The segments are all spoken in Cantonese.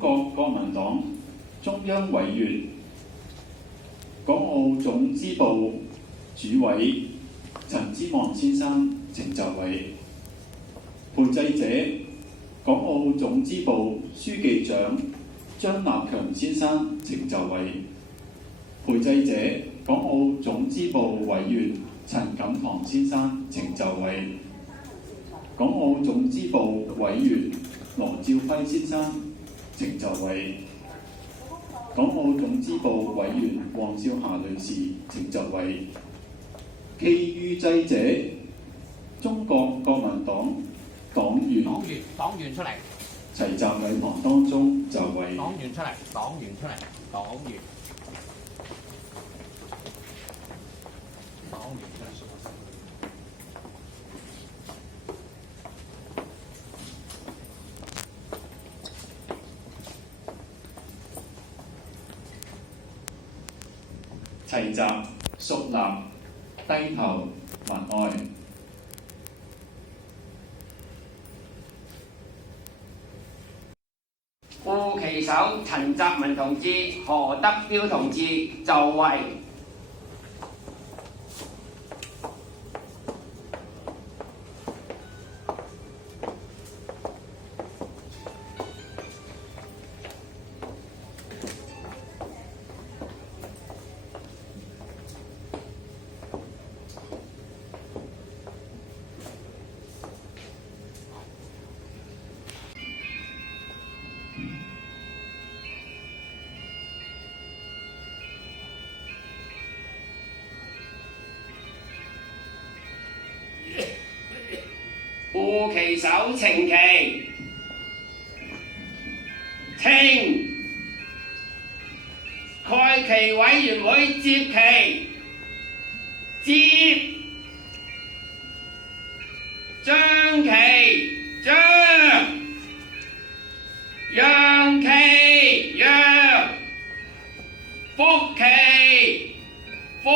國國民黨中央委員、港澳總支部主委陳之望先生呈就位。培祭者港澳總支部書記長張立強先生呈就位。培祭者港澳總支部委員陳錦棠先生呈就位。港澳總支部委員羅兆輝先生呈就位。港澳總支部委員黃少霞女士呈就位。其餘祭者中國國民黨黨員出嚟，齊集禮堂當中就位。黨員出嚟，黨員出嚟，黨員出嚟。齊集、肅立、低頭、默哀。護旗手陳澤文同志、何德彪同志就位。護旗手呈旗，呈蓋旗委員會接旗，接張旗，張揚旗，揚復旗，復。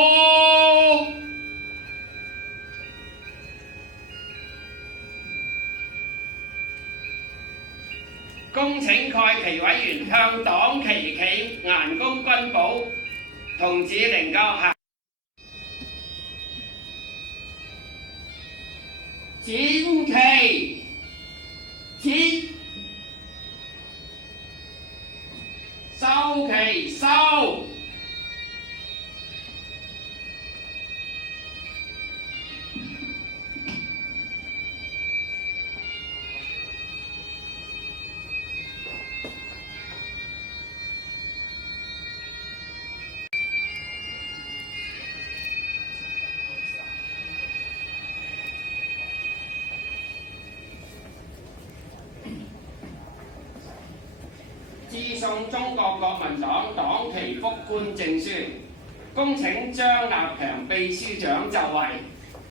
恭請蓋旗委員向黨旗企顏公君寶同志靈柩下展旗，展收旗，收。致送中國國民黨黨旗復冠證書，恭請張立強秘書長就位。